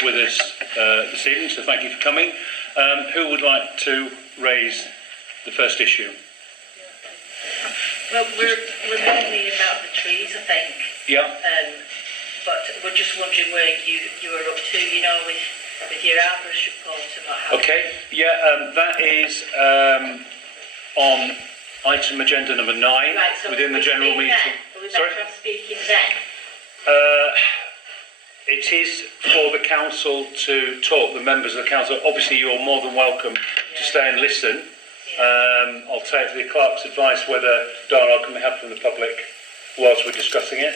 with us this evening, so thank you for coming. Who would like to raise the first issue? Well, we're mainly about the trees, I think. Yeah. But we're just wondering where you were up to, you know, with your arborist report and what have you. Okay. Yeah. That is on item agenda number 9 Right, so within the general meeting. Are we better off speaking then? It is for the council to talk, the members of the council. Obviously, you're more than welcome to stay and listen. I'll take the clerk's advice whether dialogue can be had from the public whilst we're discussing it.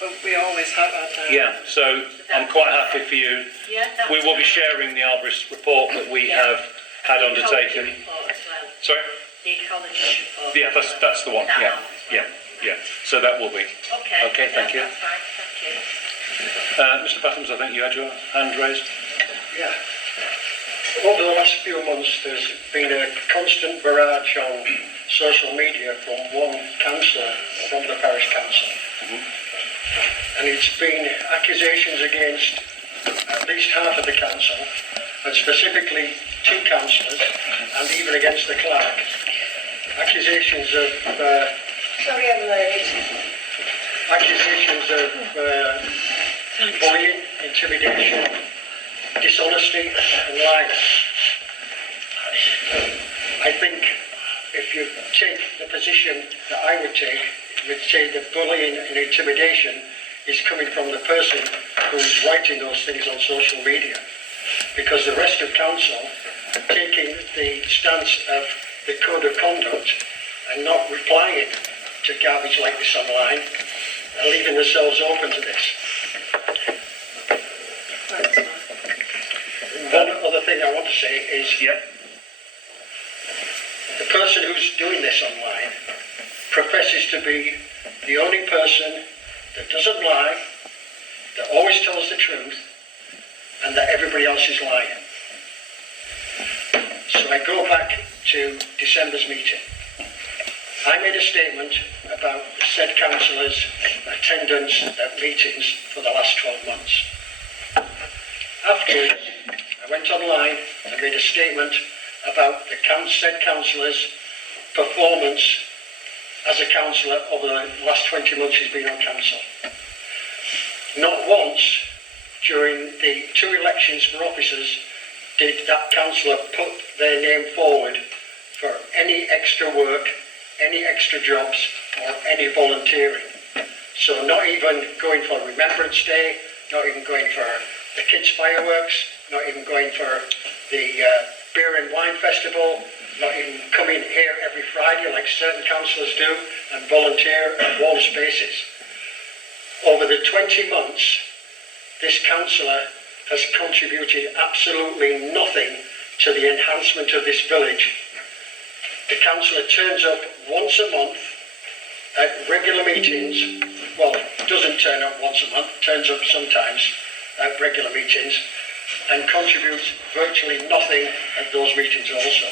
Well, we always have our time. Yeah, so I'm quite happy for you. Yeah, We will be sharing the arborist report that we have had undertaken. The ecology report as well. Sorry? The ecology report. Yeah, that's the one. That Yeah. So that will be. Okay. Okay, thank you. That's fine, thank you. Mr Battams, I think you had your hand raised. Yeah. Over the last few months, there's been a constant barrage on social media from one councillor from the parish council. And it's been accusations against at least half of the council, and specifically 2 councillors, and even against the clerk. Accusations of Sorry, I'm late. accusations of bullying, intimidation, dishonesty and lying. I think if you take the position that I would take, you'd say that bullying and intimidation is coming from the person who's writing those things on social media, because the rest of council taking the stance of the code of conduct and not replying to garbage like this online and leaving themselves open to this. One other thing I want to say is the person who's doing this online professes to be the only person that doesn't lie, that always tells the truth, and that everybody else is lying. So I go back to December's meeting. I made a statement about the said councillors' attendance at meetings for the last 12 months. Afterwards, I went online and made a statement about the said councillor's performance as a councillor over the last 20 months he's been on council. Not once during the 2 elections for officers did that councillor put their name forward for any extra work, any extra jobs, or any volunteering. So not even going for Remembrance Day, not even going for the kids' fireworks, not even going for the beer and wine festival, not even coming here every Friday like certain councillors do and volunteer at warm spaces. Over the 20 months, this councillor has contributed absolutely nothing to the enhancement of this village. The councillor turns up once a month at regular meetings. Well, doesn't turn up once a month, turns up sometimes at regular meetings, and contributes virtually nothing at those meetings also.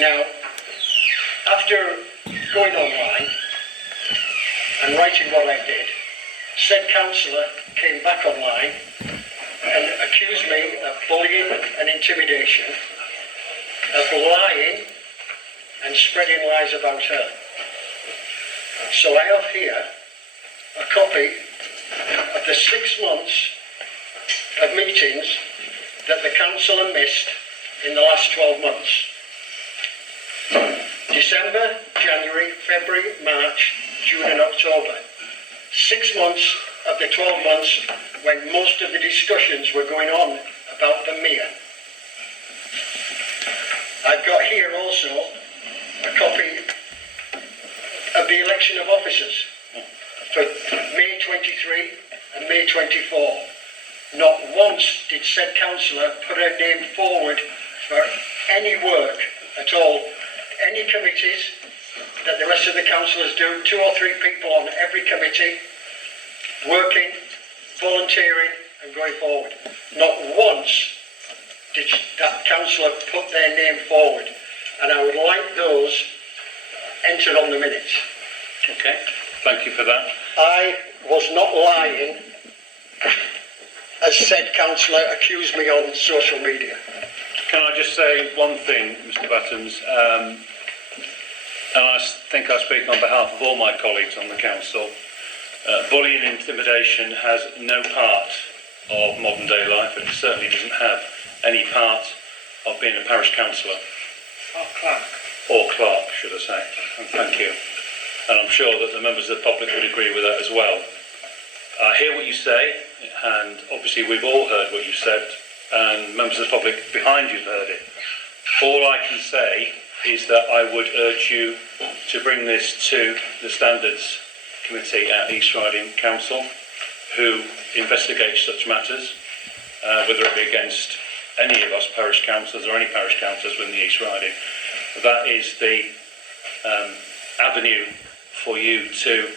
Now, after going online and writing what I did, said councillor came back online and accused me of bullying and intimidation, of lying and spreading lies about her. So I have here a copy of the 6 months of meetings that the councillor missed in the last 12 months. December, January, February, March, June and October. 6 months of the 12 months when most of the discussions were going on about the mere. I've got here also a copy of the election of officers for May 23 and May 24. Not once did said councillor put her name forward for any work at all. Any committees that the rest of the councillors do, 2 or 3 people on every committee, working, volunteering and going forward. Not once did that councillor put their name forward, and I would like those entered on the minutes. Okay, thank you for that. I was not lying as said councillor accused me on social media. Can I just say one thing, Mr Battams, and I think I speak on behalf of all my colleagues on the council. Bullying and intimidation has no part of modern day life, and it certainly doesn't have any part of being a parish councillor. Or clerk. Or clerk, should I say. And thank you. And I'm sure that the members of the public would agree with that as well. I hear what you say, and obviously we've all heard what you said, and members of the public behind you have heard it. All I can say is that I would urge you to bring this to the Standards Committee at East Riding Council, who investigates such matters, whether it be against any of us parish councillors or any parish councillors within the East Riding. That is the avenue for you to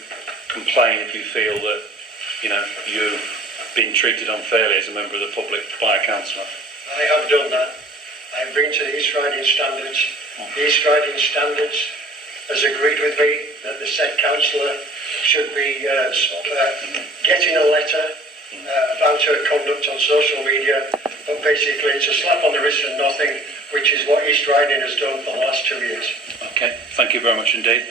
complain if you feel that, you know, you've been treated unfairly as a member of the public by a councillor. I have done that. I've been to the East Riding Standards. The East Riding Standards has agreed with me that the said councillor should be getting a letter about her conduct on social media, but basically it's a slap on the wrist and nothing, which is what East Riding has done for the last 2 years. Okay, thank you very much indeed.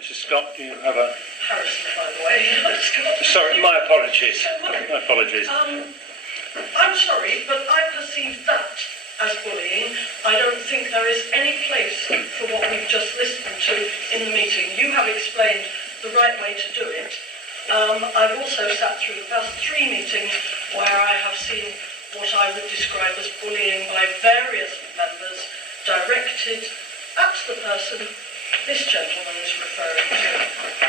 Mrs Scott, do you have a... Harrison, by the way. Scott. Sorry, my apologies. My apologies. I'm sorry, but I perceive that as bullying. I don't think there is any place for what we've just listened to in the meeting. You have explained the right way to do it. I've also sat through the past 3 meetings where I have seen what I would describe as bullying by various members directed at the person this gentleman is referring to.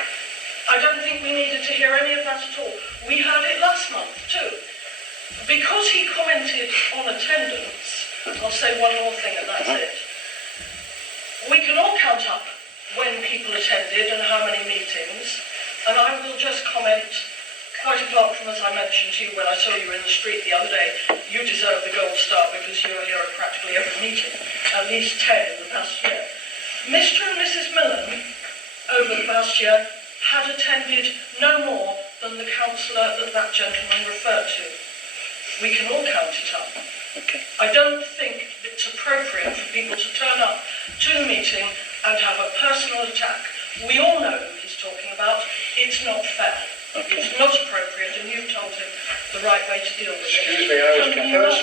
I don't think we needed to hear any of that at all. We heard it last month too. Because he commented on attendance, I'll say one more thing and that's it. We can all count up when people attended and how many meetings, and I will just comment, quite apart from, as I mentioned to you when I saw you in the street the other day, you deserve the gold star because you were here at practically every meeting, at least 10 in the past year. Mr and Mrs Millen, over the past year, had attended no more than the councillor that gentleman referred to. We can all count it up. Okay. I don't think it's appropriate for people to turn up to the meeting and have a personal attack. We all know who he's talking about. It's not fair. Okay. It's not appropriate, and you've told him the right way to deal with it. Excuse me, I was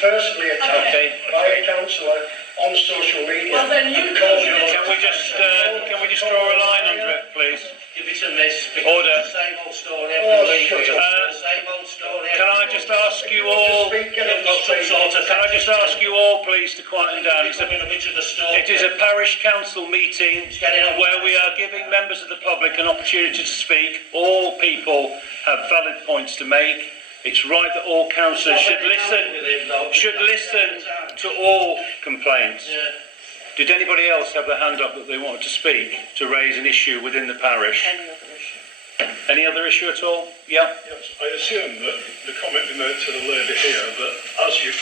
personally attacked by a councillor on social media. Well, then you Can we just draw a line under it, please? Give it a miss. Order. The same old story every week. shut up. The same old story. Can I just ask you all? You've got some sort of. Can I just ask you all, please, to quieten down? It's a bit of the story. It is a parish council meeting It's getting on. where we are giving members of the public an opportunity to speak. All people have valid points to make. It's right that all councillors should listen to all complaints. Yeah. Did anybody else have their hand up that they wanted to speak to raise an issue within the parish? Any other issue? Any other issue at all? Yeah. Yes, I assume that the comment we made to the lady here, that as you